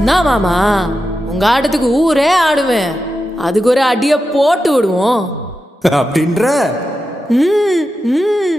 என்ன மாமா, உங்க ஆட்டத்துக்கு ஊரே ஆடுவேன். அதுக்கு ஒரு அடிய போட்டு விடுவோம் அப்படின்ற ம், ம்.